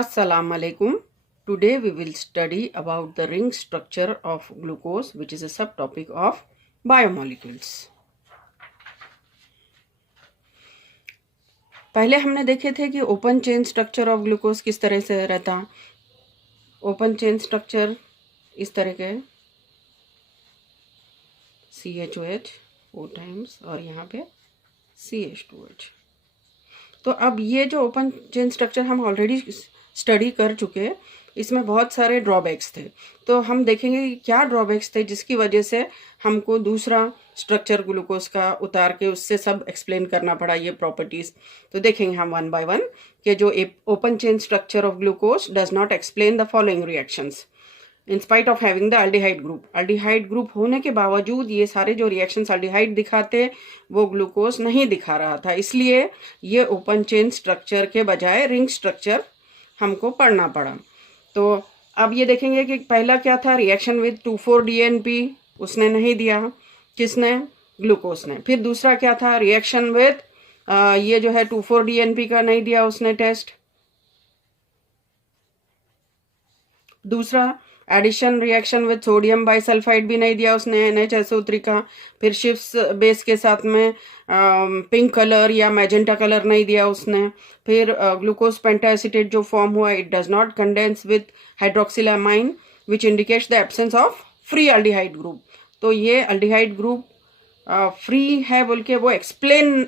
Assalamu alaikum. Today we will study about the ring structure of glucose, which is a subtopic of biomolecules. पहले हमने देखे थे कि open chain structure of glucose किस तरह से रहता। ओपन चेन स्ट्रक्चर इस तरह के CHOH 4 टाइम्स और यहाँ पे CH2H। तो अब ये जो ओपन चेन स्ट्रक्चर हम ऑलरेडी स्टडी कर चुके, इसमें बहुत सारे ड्रॉबैक्स थे। तो हम देखेंगे कि क्या ड्रॉबैक्स थे जिसकी वजह से हमको दूसरा स्ट्रक्चर ग्लूकोज का उतार के उससे सब एक्सप्लेन करना पड़ा, ये प्रॉपर्टीज़। तो देखेंगे हम वन बाय वन कि जो open chain structure of glucose does not explain the following reactions in spite of having the aldehyde group. Aldehyde group होने के बावजूद ये सारे जो रिएक्शंस अल्डिहाइड दिखाते वो ग्लूकोज नहीं दिखा रहा था, इसलिए ये ओपन चेन स्ट्रक्चर के बजाय रिंग स्ट्रक्चर हमको पढ़ना पड़ा। तो अब ये देखेंगे कि पहला क्या था, रिएक्शन विद 2,4-DNP, उसने नहीं दिया, किसने? ग्लूकोज ने। फिर दूसरा क्या था, रिएक्शन विद ये जो है 2,4-DNP का नहीं दिया उसने टेस्ट। दूसरा addition reaction with sodium bisulphide भी नहीं दिया उसने, NHSO3 का। फिर शिफ्स बेस के साथ में पिंक कलर या मैजेंटा कलर नहीं दिया उसने। फिर ग्लूकोज पेंटाएसिटेट जो फॉर्म हुआ, it does not condense with hydroxylamine which indicates the absence of free aldehyde group. तो ये अल्डिहाइड ग्रुप फ्री है बोल के वो एक्सप्लेन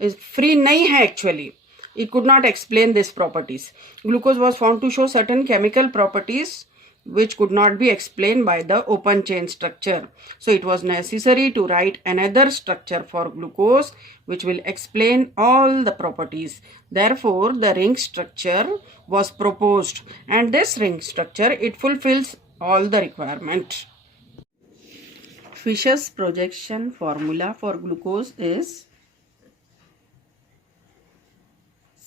फ्री नहीं है actually. It could not explain these properties. Glucose was found to show certain chemical properties which could not be explained by the open chain structure. So it was necessary to write another structure for glucose which will explain all the properties. Therefore, the ring structure was proposed, and this ring structure, it fulfills all the requirement. Fisher's projection formula for glucose is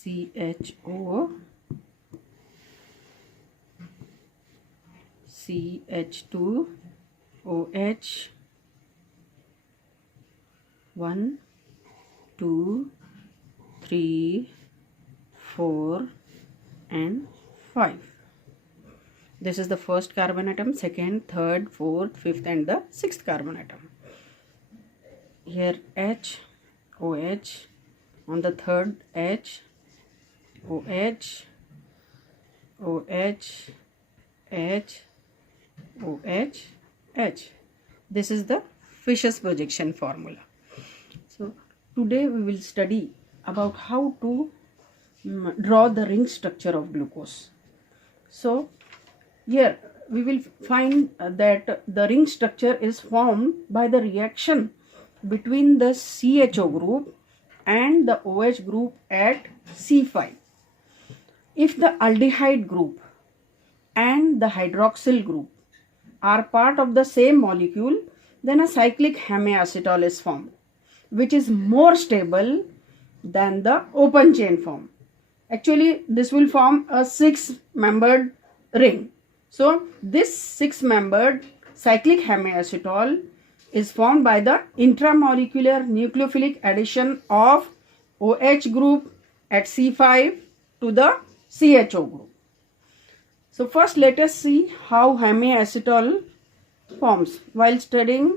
CHO CH2OH 1 2 3 4 and 5. This is the first carbon atom, second, third, fourth, fifth and the sixth carbon atom. Here H, OH, on the third H, OH, OH, H, OH, H. This is the Fisher's projection formula. So today we will study about how to draw the ring structure of glucose. So here we will find that the ring structure is formed by the reaction between the CHO group and the OH group at C5. If the aldehyde group and the hydroxyl group are part of the same molecule, then a cyclic hemiacetal is formed, which is more stable than the open chain form. Actually, this will form a 6-membered ring. So, this 6-membered cyclic hemiacetal is formed by the intramolecular nucleophilic addition of OH group at C5 to the CHO group. So first let us see how hemiacetal forms. While studying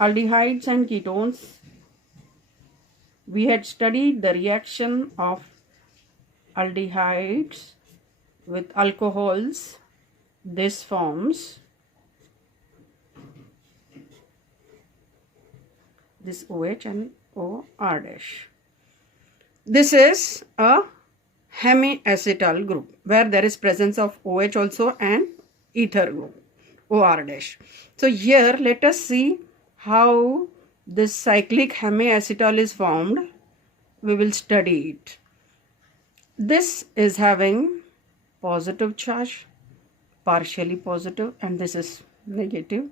aldehydes and ketones, we had studied the reaction of aldehydes with alcohols. This forms this OH and OR dash. This is a hemiacetal group where there is presence of OH also and ether group, OR dash. So here let us see how this cyclic hemiacetal is formed. We will study it. This is having positive charge, partially positive, and this is negative.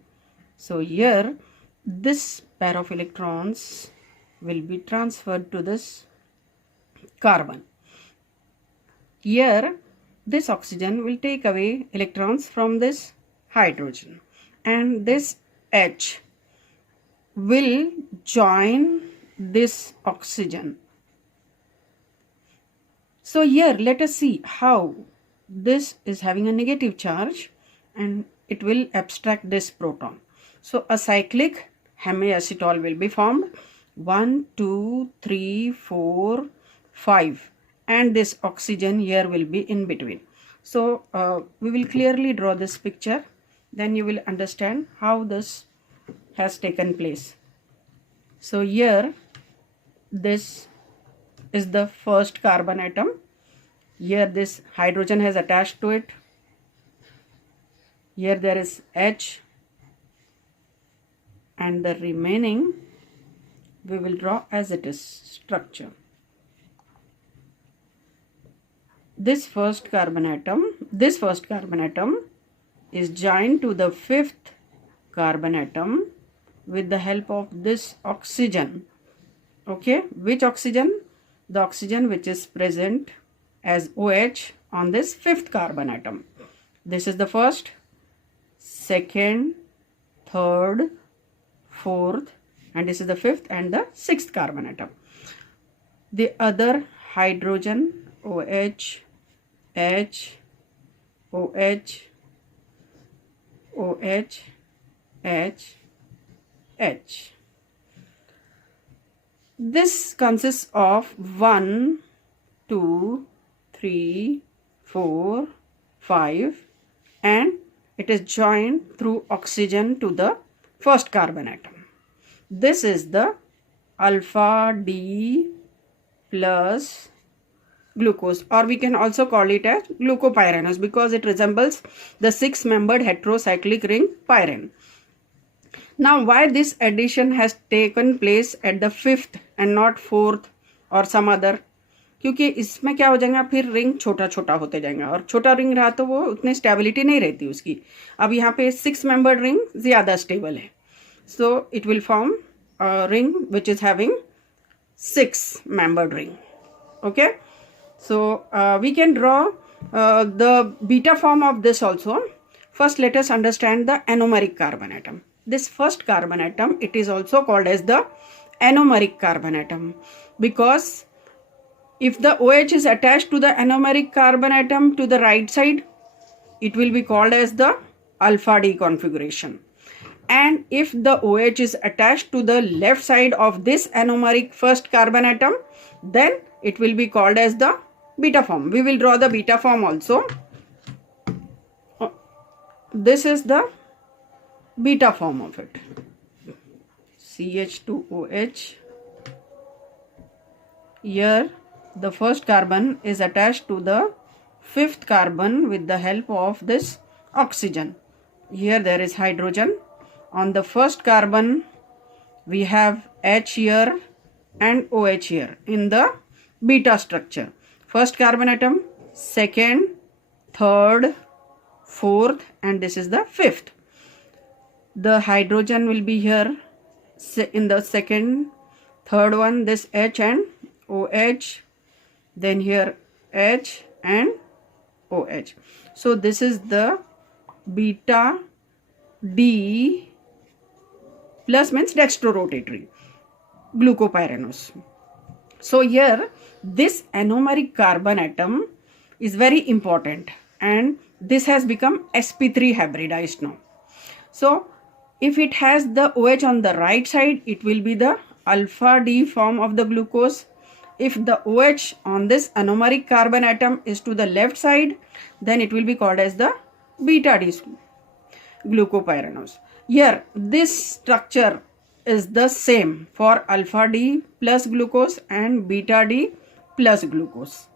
So here this pair of electrons will be transferred to this carbon. Here this oxygen will take away electrons from this hydrogen, and this H will join this oxygen. So here let us see how this is having a negative charge and it will abstract this proton. So a cyclic hemiacetal will be formed. 1, 2, 3, 4, 5, and this oxygen here will be in between. So we will clearly draw this picture, then you will understand how this has taken place. So here this is the first carbon atom. Here this hydrogen has attached to it. Here there is H, and the remaining we will draw as it is structure. This first carbon atom is joined to the fifth carbon atom with the help of this oxygen. Okay, which oxygen? The oxygen which is present as OH on this fifth carbon atom. This is the first, second, third, fourth, and this is the fifth and the sixth carbon atom. The other hydrogen, OH, H, OH, OH, H, H. This consists of 1, 2, 3, 4, 5, and it is joined through oxygen to the first carbon atom. This is the alpha D plus glucose, or we can also call it as glucopyranose because it resembles the 6-membered heterocyclic ring pyrene. Now why this addition has taken place at the 5th and not 4th or some other? क्योंकि इसमें क्या हो जाएगा, फिर ring छोटा छोटा होते जाएगा और छोटा रिंग रहा तो वो उतनी स्टेबिलिटी नहीं रहती उसकी. अब यहाँ पे 6-membered रिंग ज़्यादा स्टेबल है. So it will form a ring which is having 6-membered ring. Okay. So we can draw the beta form of this also. First let us understand the anomeric carbon atom. This first carbon atom, it is also called as the anomeric carbon atom because if the OH is attached to the anomeric carbon atom to the right side, it will be called as the alpha D configuration. And if the OH is attached to the left side of this anomeric first carbon atom, then it will be called as the beta form. We will draw the beta form also. This is the beta form of it. CH2OH. Here the first carbon is attached to the 5th carbon with the help of this oxygen. Here there is hydrogen. On the first carbon we have H here and OH here in the beta structure. First carbon atom, second, third, fourth, and this is the 5th. The hydrogen will be here in the second, third one, this H and OH, then here H and OH. So this is the beta D plus means dextrorotatory glucopyranose. So here this anomeric carbon atom is very important and this has become sp3 hybridized now. So if it has the OH on the right side, it will be the alpha D form of the glucose. If the OH on this anomeric carbon atom is to the left side, then it will be called as the beta D glucopyranose. Here this structure is the same for alpha D plus glucose and beta D plus glucose.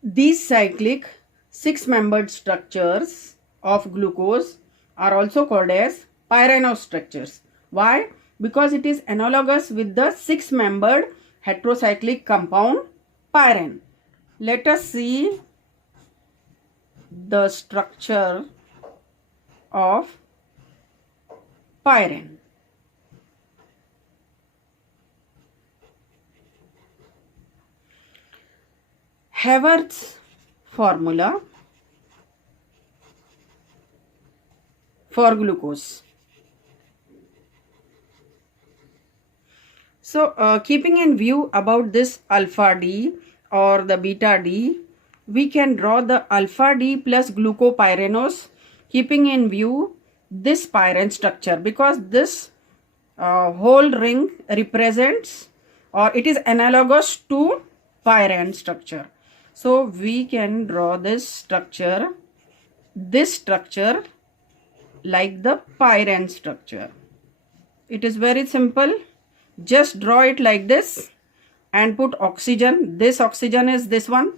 These cyclic 6-membered structures of glucose are also called as pyranose structures. Why? Because it is analogous with the 6-membered heterocyclic compound pyrene. Let us see the structure of pyrene. Haworth's formula for glucose. So keeping in view about this alpha D or the beta D, we can draw the alpha D plus glucopyranose keeping in view this pyrene structure, because this whole ring represents, or it is analogous to pyrene structure. So we can draw this structure like the pyrene structure. It is very simple. Just draw it like this and put oxygen. This oxygen is this one,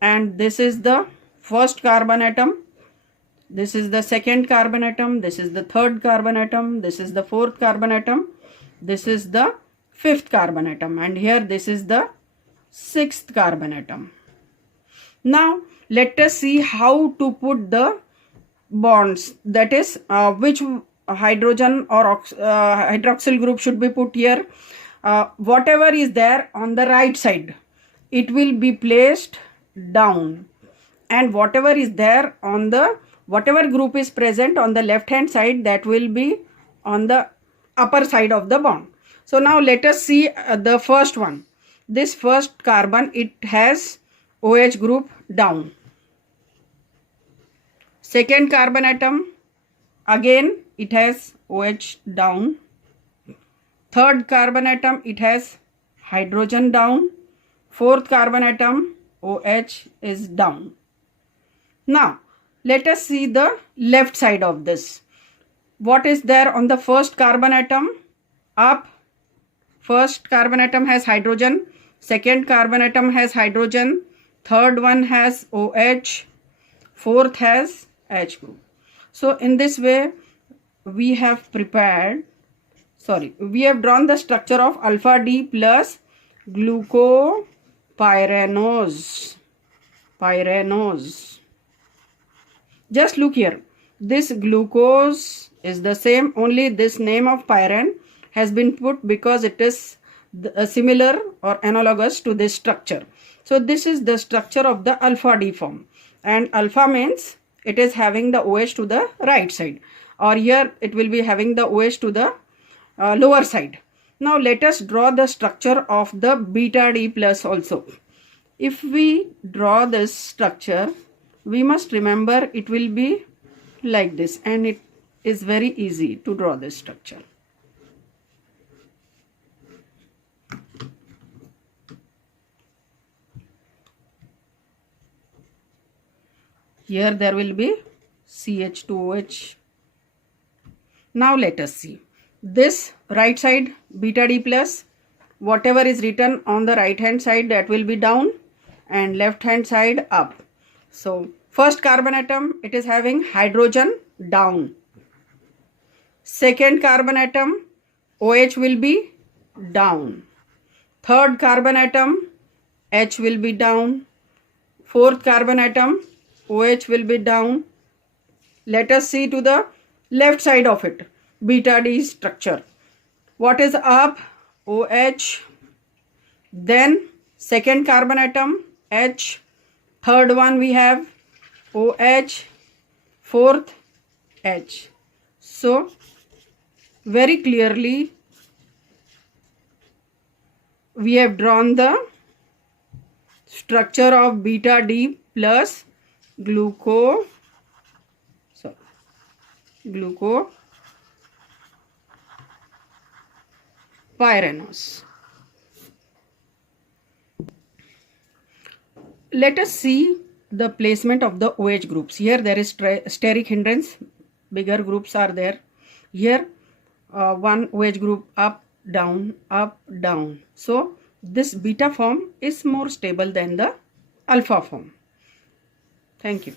and this is the first carbon atom, this is the second carbon atom, this is the third carbon atom, this is the fourth carbon atom, this is the fifth carbon atom, and here this is the sixth carbon atom. Now let us see how to put the bonds, that is which hydrogen or hydroxyl group should be put here. Whatever is there on the right side, it will be placed down, and whatever is there on the, whatever group is present on the left hand side, that will be on the upper side of the bond. So now let us see the first one. This first carbon, it has OH group down. Second carbon atom, again it has OH down. Third carbon atom, it has hydrogen down. Fourth carbon atom, OH is down. Now let us see the left side of this. What is there on the first carbon atom? Up. First carbon atom has hydrogen. Second carbon atom has hydrogen. Third one has OH. Fourth has H group. So in this way we have drawn the structure of alpha D plus glucopyranose. Just look here. This glucose is the same, only this name of pyrene has been put because it is similar or analogous to this structure. So this is the structure of the alpha D form, and alpha means it is having the OH to the right side, or here it will be having the OH to the lower side. Now let us draw the structure of the beta D plus also. If we draw this structure, we must remember it will be like this, and it is very easy to draw this structure. Here there will be CH2OH. Now let us see. This right side beta D plus, whatever is written on the right hand side, that will be down, and left hand side up. So first carbon atom, it is having hydrogen down. Second carbon atom, OH will be down. Third carbon atom, H will be down. Fourth carbon atom, OH will be down. Let us see to the left side of it, beta D structure. What is up? OH. Then second carbon atom, H. Third one we have OH. Fourth, H. So very clearly we have drawn the structure of beta D plus glucopyranose. Let us see the placement of the OH groups. Here there is steric hindrance, bigger groups are there. Here one OH group up, down, up, down. So this beta form is more stable than the alpha form. Thank you.